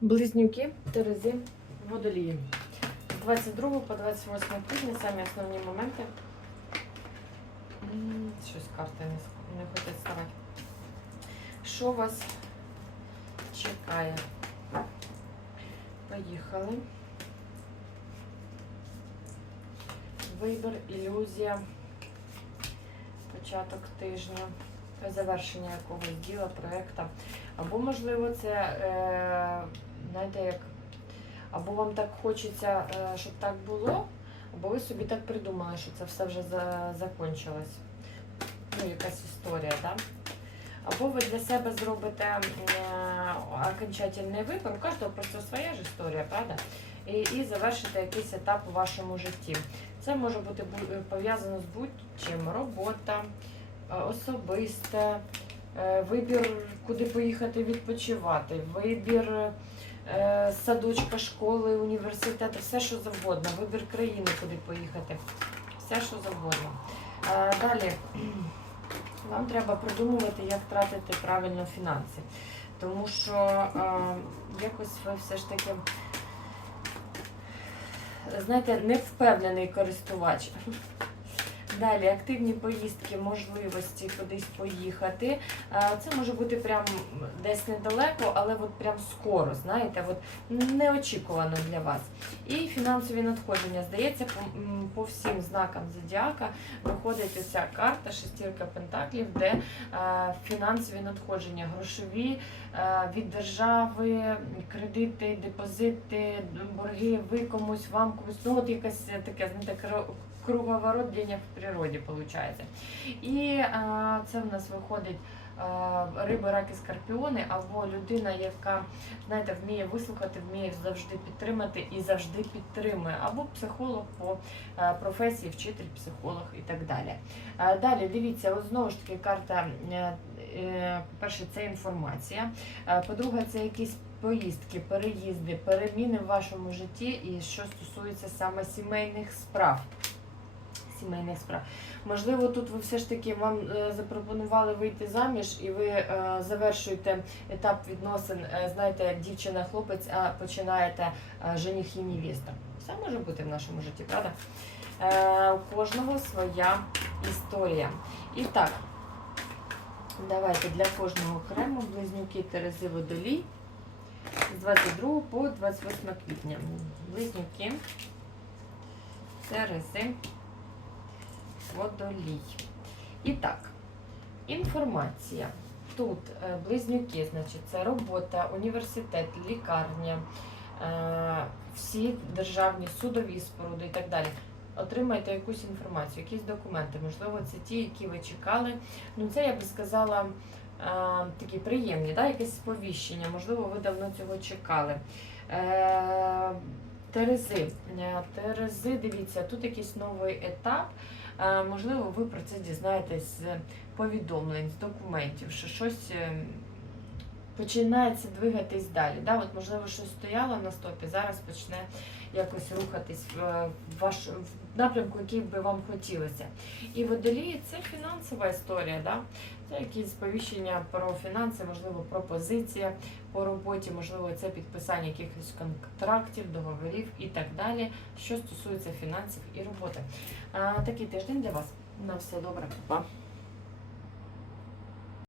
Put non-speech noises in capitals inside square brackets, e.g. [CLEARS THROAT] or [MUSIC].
Близнюки Терези Водолії. З 22 по 28 квітня самі основні моменти. Щось карти не, не хочуть ставати. Що вас чекає? Поїхали. Вибір, ілюзія, початок тижня, завершення якогось діла, проєкту. Або, можливо, це, е, знаєте, як, або вам так хочеться, е, щоб так було, або ви собі так придумали, що це все вже за, закончилось. Ну, якась історія, так? Або ви для себе зробите е, окончательний вибір, у кожного просто своя ж історія, правда? І, і завершите якийсь етап у вашому житті. Це може бути пов'язано з будь-чим робота, е, особисте, е, вибір, куди поїхати відпочивати, вибір е, садочка, школи, університету, все що завгодно, вибір країни, куди поїхати, все що завгодно. Е, Далі [CLEARS THROAT] вам треба придумувати, як тратити правильно фінанси. Тому що е, якось ви все ж таки, знаєте, не впевнений користувач. Далі активні поїздки, можливості кудись поїхати. Це може бути прям десь недалеко, але от прям скоро, знаєте, от неочікувано для вас. І фінансові надходження. Здається, по, всім знакам зодіака виходить оця карта, шестірка пентаклів, де фінансові надходження, грошові від держави, кредити, депозити, борги, ви комусь, вам комусь. Ну, от якась таке, знаєте, круговорот денег в природі виходить. І а, це в нас виходить а, риби, раки, скорпіони, або людина, яка знаєте, вміє вислухати, вміє завжди підтримати і завжди підтримує, або психолог по професії, вчитель, психолог і так далі. Далі дивіться, знову ж таки карта. е, е, По-перше, це інформація. По-друге, це якісь поїздки, переїзди, переміни в вашому житті, і що стосується саме сімейних справ сімейних справ. Можливо, тут ви все ж таки вам е, запропонували вийти заміж, і ви е, завершуєте етап відносин, е, знаєте, дівчина, хлопець, а починаєте жених і невіста. Все може бути в нашому житті, правда? У кожного своя історія. І так, давайте для кожного окремо близнюки Терези Водолій з 22 по 28 квітня. Близнюки Терези Водолій. І так, інформація. Тут е, близнюки, значить, це робота, університет, лікарня, е, всі державні судові споруди і так далі. Отримайте якусь інформацію, якісь документи. Можливо, це ті, які ви чекали. Ну, це я би сказала. е, Такі приємні, да? якесь сповіщення, можливо, ви давно цього чекали. Терези. Е, Терези, дивіться, тут якийсь новий етап. Е, Можливо, ви про це дізнаєтесь з повідомлень, з документів, що щось е, починається двигатись далі. Да? От, можливо, щось стояло на стопі, зараз почне якось рухатись в, ваш в напрямку, який би вам хотілося. І водолії це фінансова історія. Да? Це якісь сповіщення про фінанси, можливо, пропозиція по роботі, можливо, це підписання якихось контрактів, договорів і так далі, що стосується фінансів і роботи. А, такий тиждень для вас. На все добре, па.